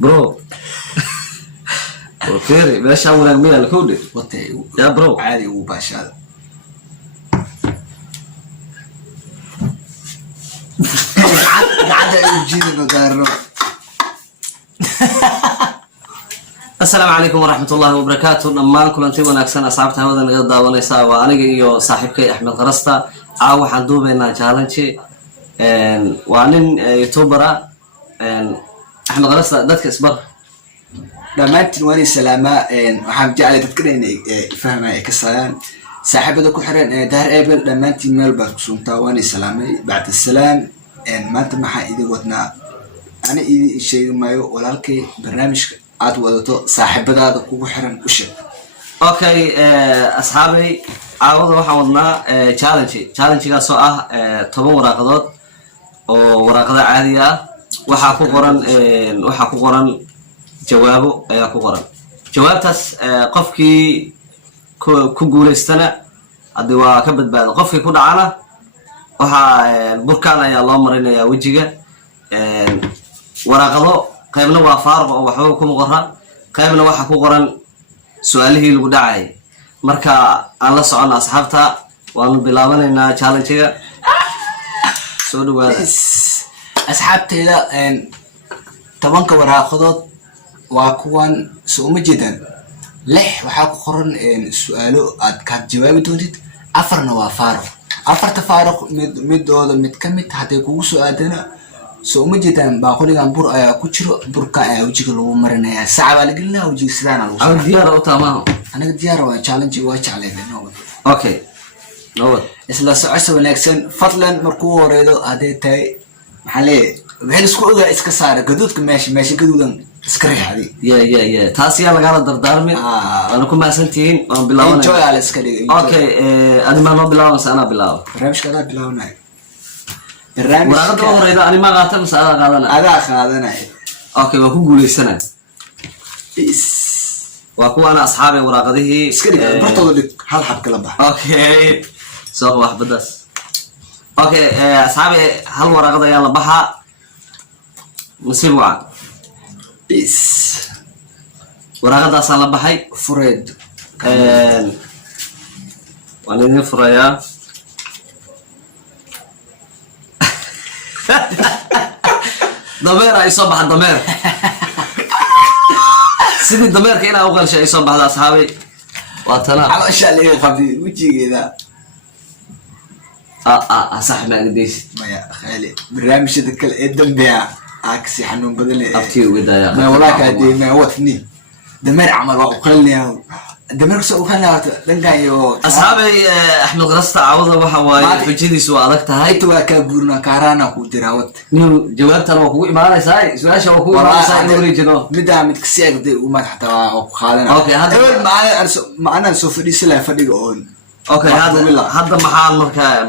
برو وكيري باش اول مية الكودي يا برو عادي وباشا قاعد يجيني بقارب. السلام عليكم ورحمة الله وبركاته. نمان كلنتي وناكسن أصحابتها وذا نقضى ونساء وأنا إيو صاحبك أحمد غرستا عاو حندوبنا جالنشي وعنين يوتيوبرا أحمد غرستا دادك إصبر دمانتين واني سلامة وحام جعل تذكرين فهمي كسلام صاحبة كحرين دار ايبل دمانتين ميلبا كسونتا واني سلامي بعد السلام ما انت محا ايدي ودنا أنا ايدي شيء مايو ولكن برنامج aad wadato saaxiibadaada kugu xiran u sheeg. Okay, asxaabay caawada waxaan wadnaa challenge-gaas oo ah 10 waraaqadood oo waraaqada caadi ah waxa ku qoran jawaabo ayaa ku qoran. Jawaabtaas qofkii ku guuleystana hadii waa ka badbaado qofkii ku dhacana waxa burkaan ayaa loo marinayaa wajiga waraaqado qaybna waa faarq oo waxba ku qoran qaybna waxa ku qoran su'aalihii lagu dhacay marka aan la socono asxaabta waan bilaabaneynaa challenge-ga soo dhawaada asxaabteeda 10 waraaqadood waa kuwan soo ma jeedaan lix waxa ku qoran su'aalo aad ka jawaabi doontid afarna waa faarq afarta faarq midooda mid ka mid haday kugu soo aadana soo ma jeedaan baaqoligan bur ayaa ku jiro burka ayaa wajiga lagu marinayaa saacada la gelina wajiga sidaan lagu soo diyaar u taamaha anaga diyaar waa challenge waa jecleeyno okay no isla socosho wanaagsan fadlan markuu horeedo haday tahay maxaa leeyahay isku ogaa iska saar gaduudka meesha gaduudan iska riixadi ya taas yaa laga dardaarmay aan ku maasantiin aan bilaabanay enjoy ala iska dhigay okay ani ma noo bilaabanaysa ana bilaabo barnaamijka bilaabnay waraaqada horeyda ani ma qaatan mas'ala qaadanay okay waa ku guuleysanay waa kuwa ana asxaabay waraaqadihii iska dhigay bartooda dhig hal xab kala bax okay soo wax badas okay asxaabay hal waraaqada ayaa la baxaa nasiib waa waraaqadaas la baxay fureed waan idin furayaa dameer ay soo baxdo dameer sidii dameerka inaa u qalshay ay soo baxdo asxaabay waa tana caloosha leeyahay qabdi wajigeeda صح ما قديش ما يا خالي برنامج ذكر الدنبيع عكسي حنون بدل ابكي ودا ما والله كادي ما هو ثني دمر عمل وقلني دمر سو خلنا دنقايو اصحابي احمد غرستا عوضه waxa waaye xujadiisu waa adag tahay inta waa ka buurna kaarana ku diraawad niyo jawaabtana waa kugu imaanaysaa su'aasha waa kugu imaanaysaa in wareejino mid ka siigday uma xataa waa ku qaadanaa okay hada macna soo fadhiis la fadhiga oo okay hada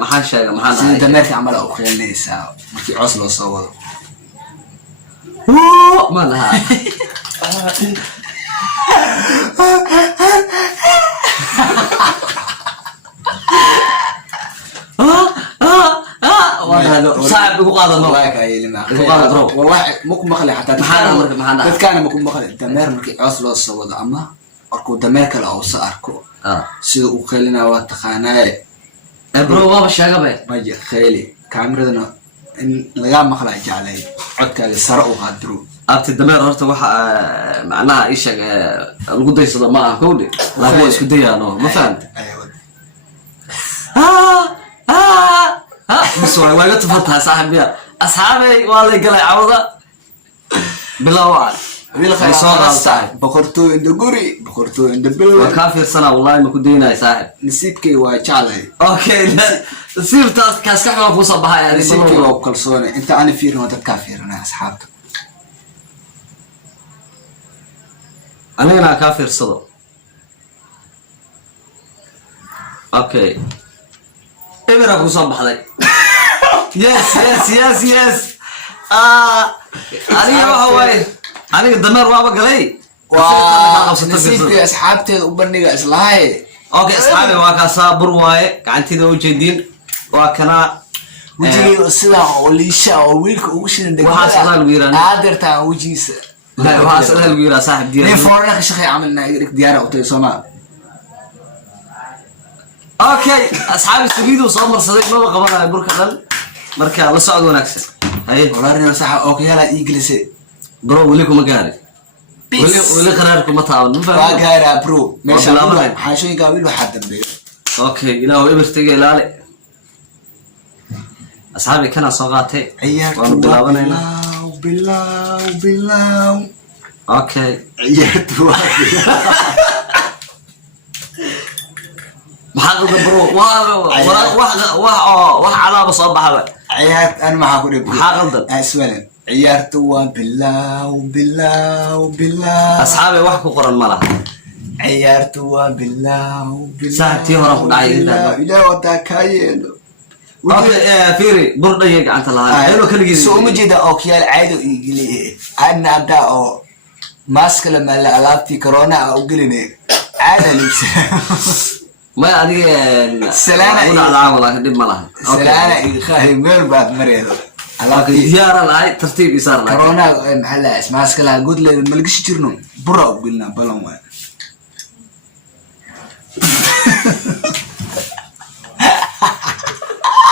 maxaa sheega maxaa sida dameerka amal oo kheenaysaa markii coos loo soo wado ma laha صعب يقول هذا والله كايل ما والله مكو مخلي حتى محانا كان مكو مخلي دمير مركي عوس لو سوود اما اركو دمير كلا او ساركو سيده او خيلنا وا تقاناي برو waa shaqabay ma jir khayli kaamirada in laga maqlay jaclay codkaaga sare u qaadro abti dameer horta waxa macnaha ay sheeg lagu daysado ma aha koodi laakiin isku dayaano ma fahant بس وانا تفضلها صاحبي اصحابي والله قال عوضه بلاوان ويل خير صاحب بقرتو عند غوري بقرتو عند بلو وكافر سنه والله ما كدينا يا صاحب نسيبك وا جعلي اوكي نسيب تاس كاسكح ما فوق صباح يعني نسيبك لو كلسونه انت انا فير وانت كافر انا اصحابك انا كافر صدق اوكي إبرة كوسام بحذي يس أنا هواي أنا الدمر وابا قلي نسيبك أصحابتي وبنيك إصلاحي أوكي أصحابي واقع صابر واي كعنتي ذو جديد وكنا وجهي السلام وليشا وويلك وشين وحاسب الويران قادر تا وجهي لا وهذا سهل ويرا صاحب ليه ديال فورنا كشخي عملنا ديارة أوتي سوما اوكي اصحابي استفيدوا صامر صديق ما قبل بركه marka la socod wanaagsan hay والله صح أوكي هلا إنجليزي bro wali kuma gaari wali qaraar kuma taaban ma fahmo واقارا برو ماشي والله الله ما- حاشوي قابل واحد دبي okay ilaahu ibirtiga ilaali asxaabi kana soo qaatay عيار waanu bilaabanayna بالله okay عيار maxaa qaldan bro wax calaaba soo baxay عيار أنا ما هقول maxaa qaldan اسمعني عيارته بالله asxaabi wax ku qoran ma laha عيارته بالله ساعتي هرب ودعي إنت. لا ودا كاين okay fiiri burdaya gacanta lahaa ayuu kaligiis سو مجيدا اوكيال عيدو يجلي انا ابدا او ماسك لما لعبتي كورونا او قلني عاد لبس ma adiga Salaana una la wala dib ma laha سلانا خاي مير بعد مريض okay diyaaran ay tartiib isar laha كورونا محل ماسك لا قلت لي ما لقيش جرنو برا قلنا بلون وين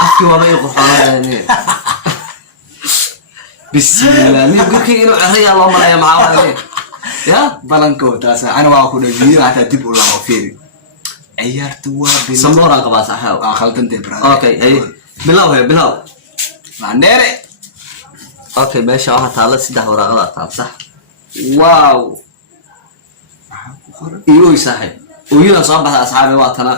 afki waba ay qofanaayeen bismillah ni gurkii inuu ciraya loo malaya maxaa ya بلانكو تاسا انا واكو فيديو حتى ديب ولا فيري عيارتو بالله samora qaba saxaw خلط انت برا okay ay bilaw he bilaw عندي okay meesha waxa taala saddex waraaqada taal sax wow iyo isaxay ooyina soo baxay asxaabi waa tana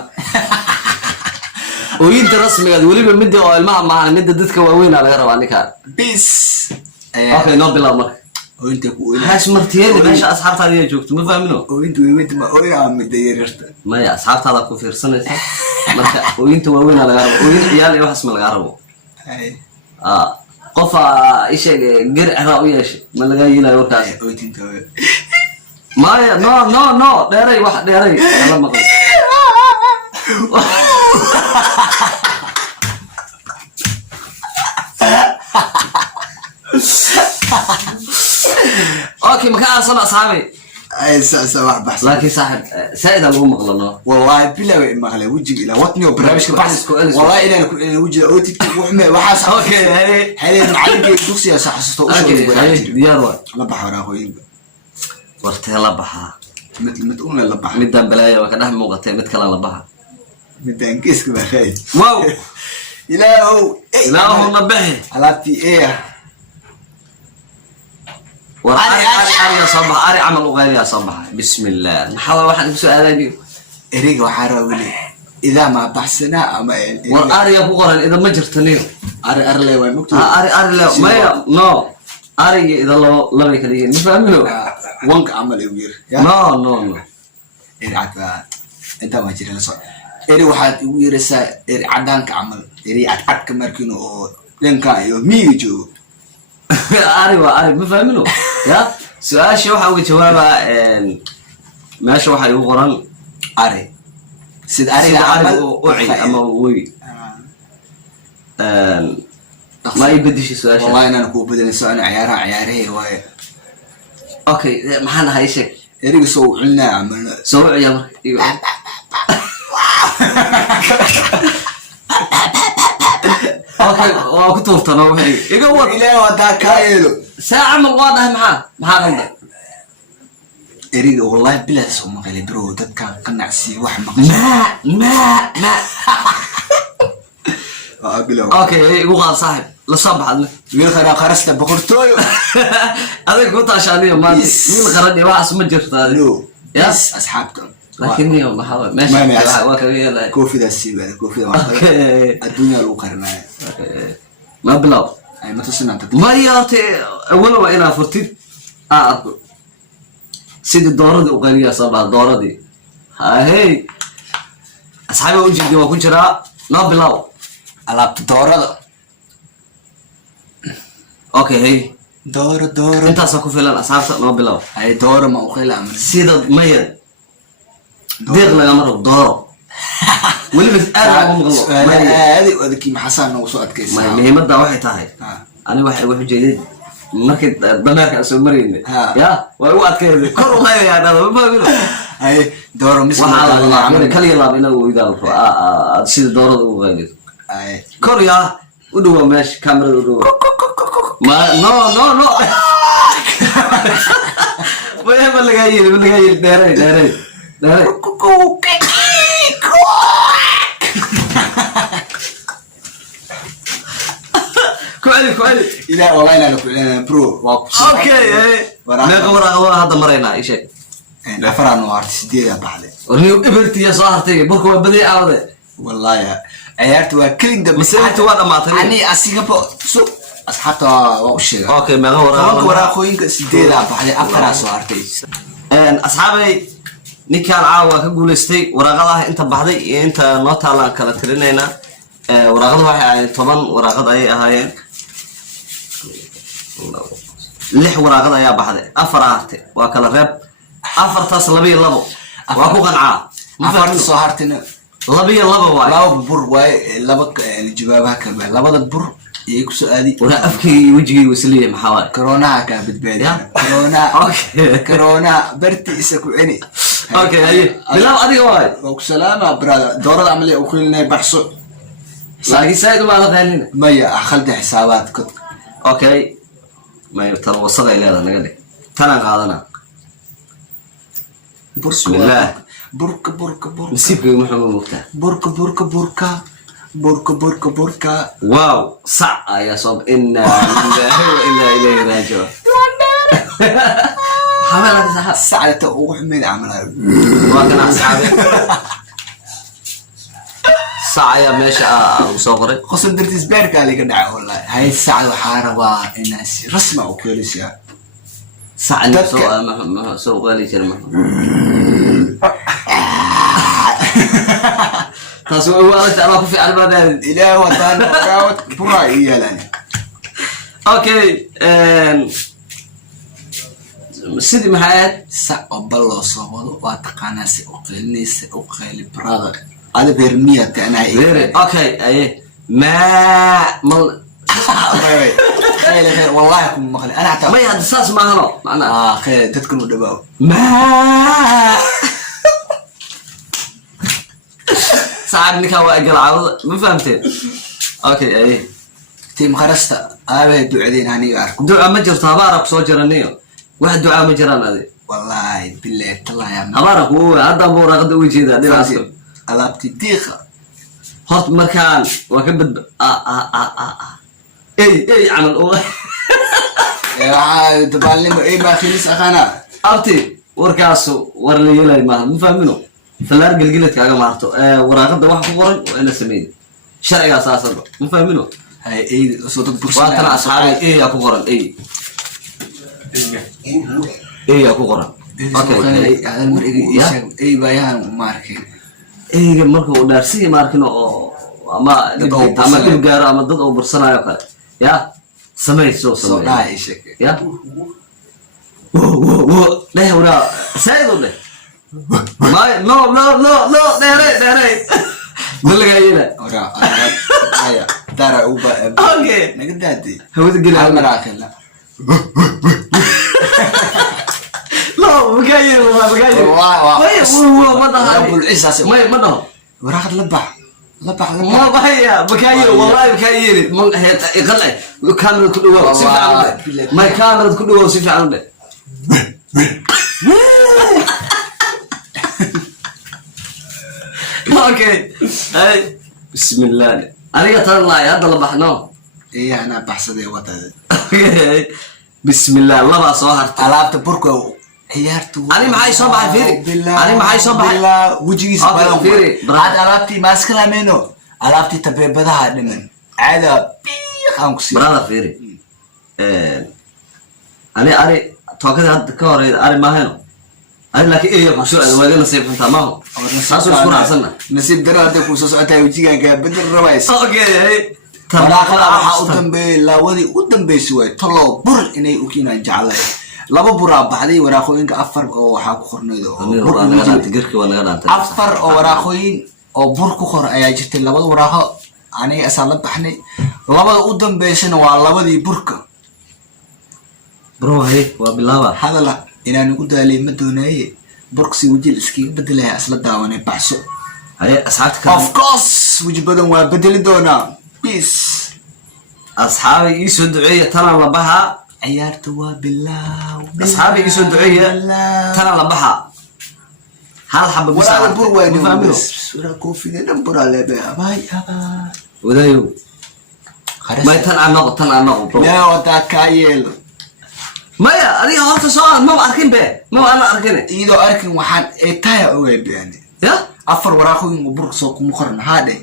ooyinta rasmiga ah waliba mid oo ilmaha maahan mid dadka waaweyn laga rabaa ninka بيس okay no bilaw marka وانت كو hash martiyada meesha asxaabtaada ay joogto ma fahmino وانت ما اوي عم مديرت maya asxaabtaada ku fiirsanaysa marka ooyinta waaweyn laga rabo ooyin ciyaal iyo waxas ma laga rabo هاي qof isheeg garcra u yeeshay ma laga yeelayo warkaas اويتين تو maya no dheeray wax dheeray ala maqal okay ma ka arsan asxaabi اي سبع بحث laakiin saaxib saa'id aan ugu maqlano والله بالله ما خلي وجهي الى وطني وبرنامج بحث والله انا وجهي اوتي وحاس okay hay هذه معلم دوكسي صح حسيته okay hay diyaar waa لا بحر اخوي wartee la baxaa مثل ما تقولنا لا بحر midaan balaaya waa ka dhex muuqatay mid kale la baxa بدان كيسك ما خايف wow ilaahow ilaahu na bixi alaabtii ee war ari soo baxa ari camal u qaaliya soo baxa bismillah maxaa waxaan ku soo aadaynay eriga waxaa raawili idaa ma baxsanaa ama war ariga ku qoran ida ma jirto niyo ari arle way mugto ari le maya no ariga ida laba kala yihiin ma fahmino wanka camal ay yiri no eri cadba inta ma jira la soo eri waxaad igu yirisaa eri cadaanka camal eri cadka markino oo dhanka iyo miyiga joogo ari waa ari ma fahmino ya su'aasha waxa uga jawaabaa meesha waxa igu qoran ari sid ariga ari camal u cid ama webi ma ibadishi su'aasha والله انا كو بدل سؤال عيارها واي okay maxaan ahay sheeg اريق سو علنا عملنا soo ciya marka iyo okay waa ku tuurtano waxay iga war الى ودا كايلو saaca ma waa dhahay maxaa qaldan اريق والله بلا سو مقلي برو دد كان قنعسي wax ma اقلو okay igu qaad saaxib la soo baxadna ويل خنا خرست بقرتويو adiga ku taashaaniyo ma wiil qaran iyo wax ma jirtaa لو يا يس اصحابكم laakiin iyo maxaa ما meesha waa kaga yeelay كوفي ذا السيبه كوفي okay الدنيا لو قرنا ma bilaw اي ما تصنع انت ma yaate awal waa inaa furtid arko sidii dooradii u qaliya sabaa dooradii hey asxaabi u jiddi waa ku jiraa noo bilaw alaabta doorada okay hey dooro intaas ku filan asxaabta noo bilaw ay dooro ma u khila amr sida maya deeq lagama rabo dooro weliba aad ugu maqlo هذه ودكي حسن نو سو ادكيس muhiimadda waxay tahay ani waxay ugu xujeedin markii dameerka soo marayna Ha. ya way u adkeeyay kor u hayay hada ma fahmin هاي دورة مثل waxa la laabay kaliya laab inaa uu idaal roo sida doorada ugu qaylid هاي kor ya u dhawa meesh kamerada u dhawa ma no ma laga yiri dheeray كوالي إلى والله أنا كلنا برو واقف اوكي ما قبر هذا مرينا ايش نفر أنا وارد سديد بعد ورني ابرتي يا صاحبتي بركو بدي عوده والله يا عيارت وكلين ده بس انت وانا ما تري أنا أسيقب سو أصحابها وأشياء اوكي ما قبر كمان ورا خوين سديد بعد أفكار صارتي ان اصحابي ninkaan caawa ka guuleystay waraaqadaha inta baxday iyo inta noo taalaan kala tirinayna waraaqadu waxay ahayd 10 waraaqad ay ahaayeen 6 waraaqad ayaa baxday 4 ahaatay waa kala reeb 4taas 2 waa ku qancaa أفكار صارتنا 2 waa لا بور واي لبك الجوابها كمان لبض البور يكو سؤالي ولا afkii wajigii wasliye maxaa كورونا كان بتبادل كورونا اوكي كورونا برتي اسكو عيني اوكي هي بلا adiga waay وسلامة برادر دورة عملية وكلنا بحثوا laakiin sayd ma la qeelina مية أخلت حسابات كنت اوكي ما يتر وصل الى هذا نقدر تنا قادنا بسم الله برك برك برك نسيبك محمد مختار برك برك برك برك برك برك واو صع يا صب إنا إلا إليه راجعون حملك صح ساعة وحمل عملها وكان أصحابي صع يا ماشي وصغري قصد درت سبيرك عليك دعوة والله هاي الساعة وحاربة الناس رسمة وكلشيا صع إنه سوق لي كلمة تصور أنا تعرف في البلد إلى وطن وراوت براي يلاني أوكي سيدي محمد ساعة بالله صوّد واتقانا سأقلني سأقل برادر هذا برمية أنا غيري أوكي أيه ما مل خير خير والله يكون مخلي أنا أعتقد ما يحدثاش معنا معنا خير تذكروا دباو ما ساعدني كوا أجل عوض ما فهمتين أوكي أيه تيم خرستا أبي دعدين هني أركو دعاء مجر تبارك صوجر النيو واحد دعاء مجران هذه والله بالله الله يا عم تبارك هو هذا بورا غدا وجهي ذا دي عسكر ألابتي ديخة هرت مكان وكبد اي عمل اوه يا تبالي إيه ما خلص أخانا ارتي وركاسو ورلي يلاي ما مفهمينو فلار قلقلت كاغا مارتو وراقده واخ ku qoran waa ina sameeyay sharciga asaasan ma fahmino هاي إيه صوتك برسل waa tan asxaabi ee ku qoran ee ku qoran okay هذا المر إيه بيان ماركي ee marka uu dhaarsiga markino oo ama dib gaaro ama dad oo bursanayo kale ya sameeyso صودا إيشك ya wo leh wala saydo leh ما no داري بلغا يلا ورا هيا دارا أوبا اوكي نقدادي هو تقول على المراكل لا لا بقايل هو ما أبو العزة ما ضل وراحت لبح ما بحيا بكايل والله بكايل يقلع الكاميرا كله ما الكاميرا كله سيف عنده اوكي هاي بسم الله انا ترى هذا اللي بحناه إيه أنا بحسد وطن بسم الله الله بقى صهرت ألعبت بركو عيارتو أنا معاي صباح فيري أنا معاي صباح بالله وجهي أوكي، فيري. عاد ألعبتي ماسكلا منو ألعبتي تبي بدها دمن عاد خامكسي برادر فيري أنا توكل هاد كوري أنا ما هنا أنا لكن إيه يا بشر ولا نصيب أنت ما هو نصيب سكون عسلنا نصيب دراتك وسوساتها وجهي كان بدر الروايس أوكي walaaqada waxa u dambeeyay lawadii u dambeysay way tolo bur inay u keenaan jaclay laba bur baxday waraaqooyinka afar oo waxa ku qornaydo afar oo waraaqooyin oo bur ku qor ayaa jirtay labada waraaqo aniga asal la baxnay labada u dambeysana waa labadii burka برو هي وبالله hadala inaan ugu daalay ma doonaye burqsi wajil iskiga bedelaya asla daawanay baxso هي أصحابك of course وجي badan waa bedeli doonaa peace أصحابي يسوي دعية ترى لبها ciyaarta waa bilaaw أصحابي يسوي دعية ترى لبها هل حب بس ولا على bur waa ما فاهمينه sura koofida dhan bur ale baa bay aba وذايو ما يتنع النقط تنع النقط برو لا wada ka yeelo ما يا أدي هرت سؤال ما أركين به ما أنا أركينه iyadoo arkin waxaan ee tahay ogeey baan يا afar waraaqooyin oo burq soo kuma qoran haade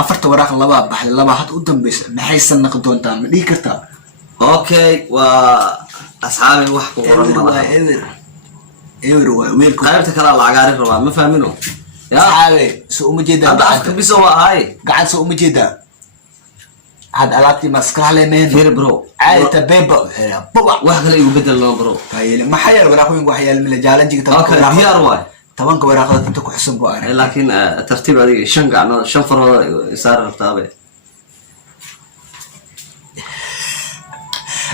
afarta waraaq laba baxay laba had u dambaysa maxay sanaq doontaa ma dhigi kartaa أوكي وأصحابي وحكوا قرن ما ewer waa weelku قايبتك على العقارب ربع ما فاهمينه يا xaawe soo uma jeedaa هذا أفكر بيسوا هاي gacan soo uma jeedaa had alaabtii maskax leemeen فير برو caayta beeba baba واحد اللي يبدل لون برو kayele maxaa yar waraaqooyin wax yaal mila jaalanjiga أوكي ديار واي tobanka waraaqada inta ku xusan buu arag لكن ترتيب هذه شنقع شنفر يسار الرتابة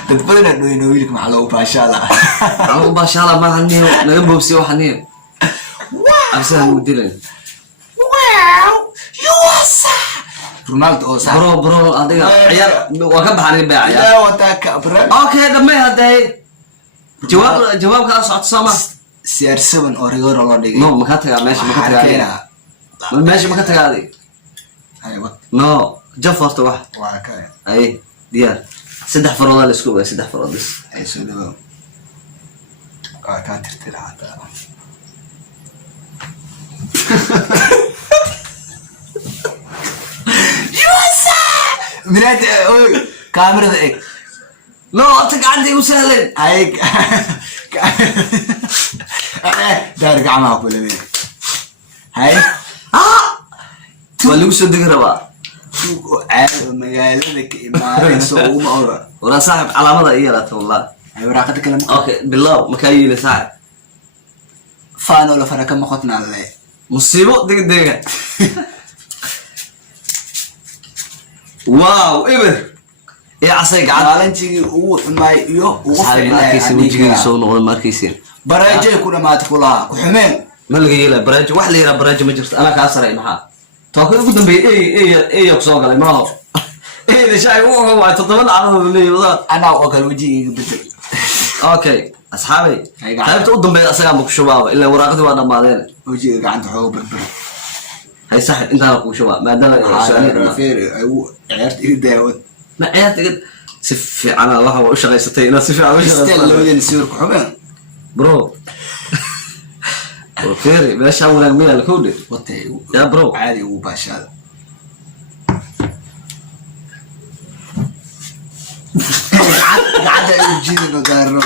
dad badan oo inoo wiilka maxaa loo baashaa la عمو باشا الله ما هنيه نجيبه بسي وحنيه أبسه مديرين wow you are صح رونالدو oo صح برو هذا عيال وكبح عن البيع عيال لا wadaaka abra أوكي دمي هذا جواب كذا صعد سما CR7 oo rigoro loo dhigay نو مكاتها ماشي مكاتها ماشي مكاتها هذه aywa نو جفرت واحد waa ka أي ديار سدح فرض الاسكوب سدح فرض بس ay soo dhawo waa ka tirtira hada yusa minad oy kaamirada eeg نو أنت عندي وسهلين ay daar gacmaha ku leeyahay hay واللي وش الدقرة بقى suuq oo caadi oo magaalada ka imaanayso uma oga ولا صاحب على مدى إيه لا والله ay waraaqada kale ma أوكي بالله مكايلة صاحب faano la faraka ma qotnaa le مصيبة دق دق واو إبر يا عصيق عاد maalintii ugu xumaay iyo ugu صاحبي ماركيسين وجهي يسوون ولا ماركيسين baraajay ku dhamaatay kulaha ku xumeen ما لقي له براج واحد اللي يرى براج ما جرت أنا كاسر معاه توكل قدام بي إيه يقصوا قال ما هو إيه اللي شايف هو تطمن على اللي والله anaa oo kale wajigayga bedel أوكي أصحابي هاي قاعد. تعرف قدام بي أصلا مك شباب إلا وراقتي وانا ما ذين wajigayga gacanta xooga berber هاي صح أنت أنا أقول شباب ما دام سؤالي feer ay ciyaarta ii daawad ما عيال تقد سفي أنا الله وش غير ستين سفي أنا وش istel labadeen sawir ku xumeen برو برو فيري بلاش أول مية الكودي watay يا برو caadi ugu baashaada gacanta ay jiidano gaaro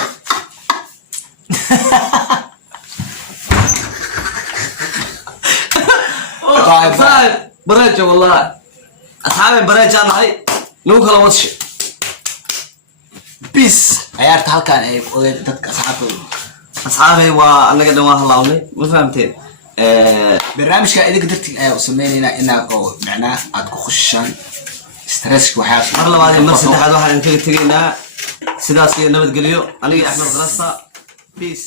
صاحب بريجة والله أصحابي بريجة أنا هاي نوكل وصش bis ciyaarta halkaan ay ogeed dadka asxaabtooda أصحابي وأنا قد ما هلاوني ما فهمتين barnaamijka idinka dartiga ayaa u sameynaynaa inaad oo macnaha aad ku khushishaan stresska waxyaas mar labaad mar saddexaad waxaan idinkaga tegaynaa sidaas iyo nabadgelyo aniga axmed qarasta peace